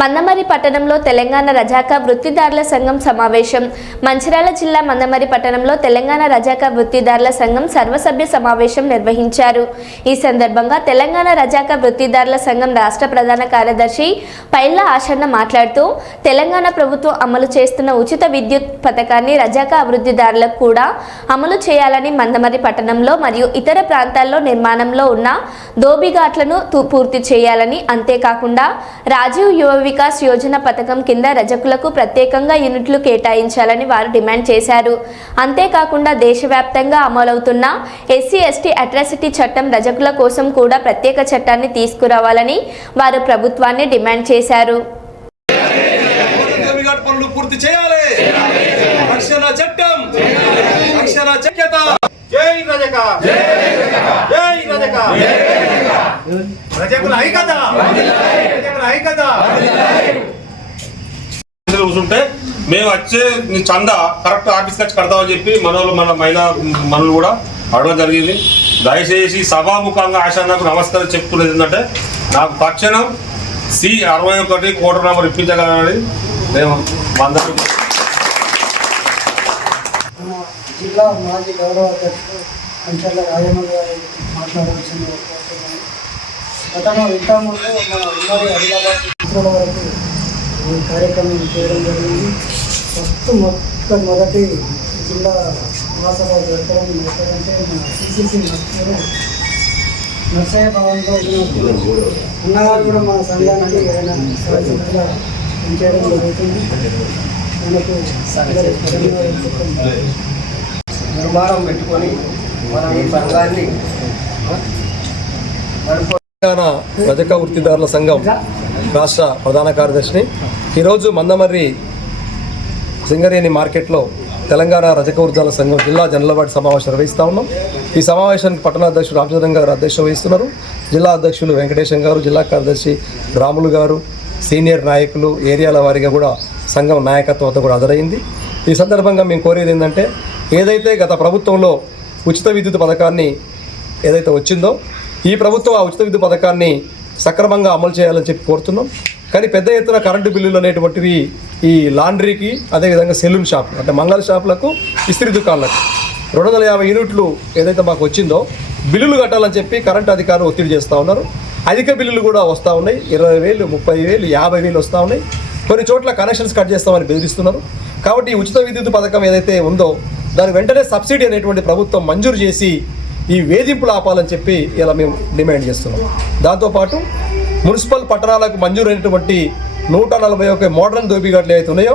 మందమరి పట్టణంలో తెలంగాణ రజాకా వృత్తిదారుల సంఘం సమావేశం. మంచిర్యాల జిల్లా మందమరి పట్టణంలో తెలంగాణ రజాకా వృత్తిదారుల సంఘం సర్వసభ్య సమావేశం నిర్వహించారు. ఈ సందర్భంగా తెలంగాణ రజాకా వృత్తిదారుల సంఘం రాష్ట్ర ప్రధాన కార్యదర్శి పైళ్ల ఆషన్న మాట్లాడుతూ, తెలంగాణ ప్రభుత్వం అమలు చేస్తున్న ఉచిత విద్యుత్ పథకాన్ని రజాకా వృత్తిదారులకు కూడా అమలు చేయాలని, మందమరి పట్టణంలో మరియు ఇతర ప్రాంతాల్లో నిర్మాణంలో ఉన్న దోబిఘాట్లను పూర్తి చేయాలని, అంతేకాకుండా రాజీవ్ యువ వికాస్ యోజన పథకం కింద రజకులకు ప్రత్యేకంగా యూనిట్లు కేటాయించాలని వారు డిమాండ్ చేశారు. అంతేకాకుండా దేశవ్యాప్తంగా అమలవుతున్న ఎస్సీ ఎస్టీ అట్రాసిటీ చట్టం రజకుల కోసం కూడా ప్రత్యేక చట్టాన్ని తీసుకురావాలని వారు ప్రభుత్వాన్ని డిమాండ్ చేశారు. కూర్చుంటే మేము వచ్చే చందా కరెక్ట్ ఆఫీస్కి వచ్చి కడతామని చెప్పి మన మహిళా మనలు కూడా అడగడం జరిగింది. దయచేసి సభాముఖంగా ఆశాన్నకు నమస్కారం చెప్తున్నది ఏంటంటే, నాకు తక్షణం C61 కోటర్ నెంబర్ ఇప్పించగలనని మేము మందరం జిల్లా మాజీ గౌరవ అధ్యక్షుడు కంచర్ల రాజమ్మ గారు మాట్లాడాల్సింది కోరుతున్నాను. గతంలో ఇంతకుముందు మన ఉమ్మడి ఆదిలాబాద్ మిత్రుల వరకు ఈ కార్యక్రమం చేయడం జరిగింది. మొదటి జిల్లా మహాసభ జరపడం అంటే మన CCC నర్సయ్య నర్సయ్య భవన్లో అన్నగారు కూడా మన సంఘానికి ఏదైనా సహజంగా పనిచేయడం జరుగుతుంది. మనకు నిర్మాణం పెట్టుకొని మనం ఈ సంఘాన్ని తెలంగాణ రజక వృత్తిదారుల సంఘం రాష్ట్ర ప్రధాన కార్యదర్శిని. ఈరోజు మందమర్రి సింగరేణి మార్కెట్లో తెలంగాణ రజక వృత్తిదారుల సంఘం జిల్లా జనరల్ బాడీ సమావేశం నిర్వహిస్తూ ఉన్నాం. ఈ సమావేశానికి పట్టణ అధ్యక్షుడు రామచంద్రన్ గారు అధ్యక్షత వహిస్తున్నారు. జిల్లా అధ్యక్షులు వెంకటేశం గారు, జిల్లా కార్యదర్శి రాములు గారు, సీనియర్ నాయకులు ఏరియాల వారీగా కూడా సంఘం నాయకత్వం అంతా కూడా హాజరైంది. ఈ సందర్భంగా మేము కోరేది ఏంటంటే, ఏదైతే గత ప్రభుత్వంలో ఉచిత విద్యుత్ పథకాన్ని ఏదైతే వచ్చిందో, ఈ ప్రభుత్వం ఆ ఉచిత విద్యుత్ పథకాన్ని సక్రమంగా అమలు చేయాలని చెప్పి కోరుతున్నాం. కానీ పెద్ద ఎత్తున కరెంటు బిల్లులు అనేటువంటివి ఈ లాండ్రీకి, అదేవిధంగా సెలూన్ షాప్ అంటే మంగళ షాపులకు, ఇస్త్రీ దుకాణాలకు 250 యూనిట్లు ఏదైతే మాకు వచ్చిందో బిల్లులు కట్టాలని చెప్పి కరెంటు అధికారులు ఒత్తిడి చేస్తూ ఉన్నారు. అధిక బిల్లులు కూడా వస్తూ ఉన్నాయి. 20,000, 30,000, 50,000 వస్తూ ఉన్నాయి. కొన్ని చోట్ల కనెక్షన్స్ కట్ చేస్తామని బెదిరిస్తున్నారు. కాబట్టి ఈ ఉచిత విద్యుత్ పథకం ఏదైతే ఉందో దాని వెంటనే సబ్సిడీ అనేటువంటి ప్రభుత్వం మంజూరు చేసి ఈ వేధింపులు ఆపాలని చెప్పి ఇలా మేము డిమాండ్ చేస్తున్నాం. దాంతోపాటు మున్సిపల్ పట్టణాలకు మంజూరైనటువంటి 141 మోడర్న్ దోబిఘాట్లు ఏవైతే ఉన్నాయో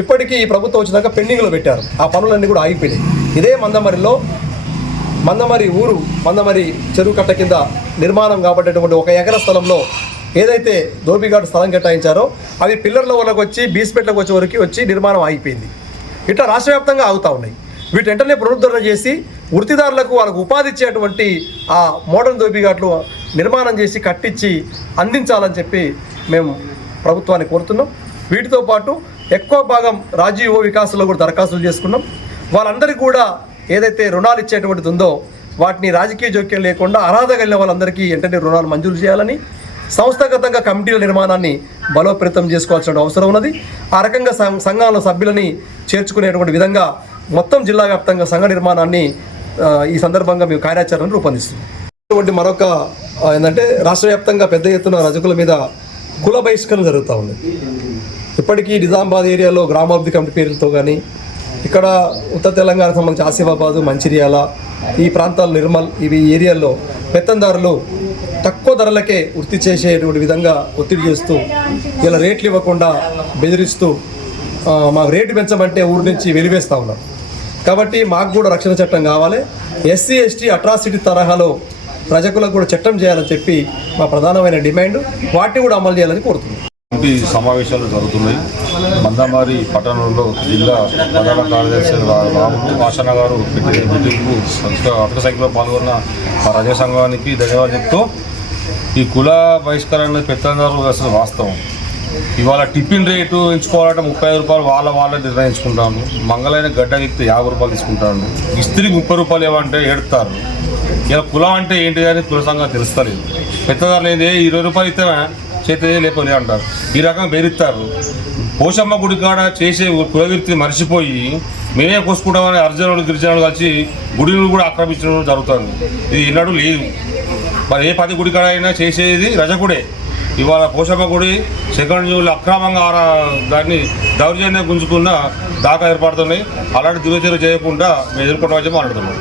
ఇప్పటికీ ఈ ప్రభుత్వం వచ్చినాక పెండింగ్లో పెట్టారు. ఆ పనులన్నీ కూడా ఆగిపోయినాయి. ఇదే మందమరిలో మందమరి చెరువు కట్ట కింద నిర్మాణం కాబట్టేటువంటి 1 ఎకరా స్థలంలో ఏదైతే దోబిఘాట్ స్థలం కేటాయించారో అవి పిల్లర్ల వరకు వచ్చి బీస్పెట్లకు వచ్చే వరకు వచ్చి నిర్మాణం ఆగిపోయింది. ఇట్లా రాష్ట్ర వ్యాప్తంగా ఆగుతూ ఉన్నాయి. వీటి వెంటనే పునరుద్ధరణ చేసి వృత్తిదారులకు వాళ్ళకు ఉపాధి ఇచ్చేటువంటి ఆ మోడర్న్ దోబిఘాట్లు నిర్మాణం చేసి కట్టించి అందించాలని చెప్పి మేము ప్రభుత్వాన్ని కోరుతున్నాం. వీటితో పాటు ఎక్కువ భాగం రాజీవ్ యువ వికాస్లో కూడా దరఖాస్తులు చేసుకున్నాం. వాళ్ళందరికీ కూడా ఏదైతే రుణాలు ఇచ్చేటువంటిది ఉందో వాటిని రాజకీయ జోక్యం లేకుండా అర్హత కలిగిన వాళ్ళందరికీ వెంటనే రుణాలు మంజూరు చేయాలని, సంస్థాగతంగా కమిటీల నిర్మాణాన్ని బలోపేతం చేసుకోవాల్సిన అవసరం ఉన్నది. ఆ రకంగా సంఘంలో సభ్యులని చేర్చుకునేటువంటి విధంగా మొత్తం జిల్లా వ్యాప్తంగా సంఘ నిర్మాణాన్ని ఈ సందర్భంగా మేము కార్యాచరణను రూపొందిస్తున్నాం. మరొక ఏంటంటే, రాష్ట్ర వ్యాప్తంగా పెద్ద ఎత్తున రజకుల మీద కుల బహిష్కరణ జరుగుతూ ఉంది. ఇప్పటికీ నిజామాబాద్ ఏరియాలో గ్రామాభివృద్ధి కమిటీ పేరుతో కానీ, ఇక్కడ ఉత్తర తెలంగాణకు సంబంధించి ఆసిఫాబాదు, మంచిర్యాల ఈ ప్రాంతాలు, నిర్మల్ ఇవి ఏరియాల్లో పెత్తందారులు తక్కువ ధరలకే వృత్తి చేసేటువంటి విధంగా ఒత్తిడి చేస్తూ ఇలా రేట్లు ఇవ్వకుండా బెదిరిస్తూ మాకు రేటు పెంచమంటే ఊరి నుంచి వెలివేస్తూ ఉన్నారు. కాబట్టి మాకు కూడా రక్షణ చట్టం కావాలి. ఎస్సీ ఎస్టీ అట్రాసిటీ తరహాలో ప్రజలకు కూడా చట్టం చేయాలని చెప్పి మా ప్రధానమైన డిమాండ్. వాటిని కూడా అమలు చేయాలని కోరుతున్నాం. సమావేశాలు జరుగుతున్నాయి. మందమరి పట్టణంలో జిల్లా ప్రధాన కార్యదర్శి రాములు ఆషన్న గారు మీటింగ్కు అధిక సంఖ్యలో పాల్గొన్న రజక సంఘానికి ధన్యవాదాలు చెప్తూ, ఈ కుల బహిష్కరణ పెత్తందారు అసలు వాస్తవం. ఇవాళ టిఫిన్ రేటు ఎంచుకోవాలంటే 35 రూపాయలు వాళ్ళే నిర్ణయించుకుంటాను. మంగళైన గడ్డ వ్యక్తి 50 రూపాయలు తీసుకుంటాను. ఇస్త్రీ 30 రూపాయలు ఏమంటే ఏడుతారు. ఇలా కులం అంటే ఏంటి అని కుల సంఘం తెలుస్తలేదు. పెద్దదారులు ఏంటి 20 రూపాయలు ఇస్తేనే చేతే లేపలే అంటారు. ఈ రకంగా బెదిరిస్తారు. పోషమ్మ గుడి కాడ చేసే కులవృత్తిని మర్చిపోయి మేమే కోసుకుంటామని అర్జునులు గిరిజనులు కలిసి గుడిని కూడా ఆక్రమించడం జరుగుతుంది. ఇది ఎన్నడూ లేదు. మరి ఏ 10 గుడి కాడ అయినా చేసేది రజకుడే. ఇవాళ పోషమ్మ గుడి సెకండ్ జూన్లో అక్రమంగా దాన్ని దౌర్జన్యం గుంజుకున్న దాకా ఏర్పడుతున్నాయి. అలాంటి దుర్చర్య చేయకుండా మేము ఎదుర్కొంటామని మాట్లాడుతున్నాం.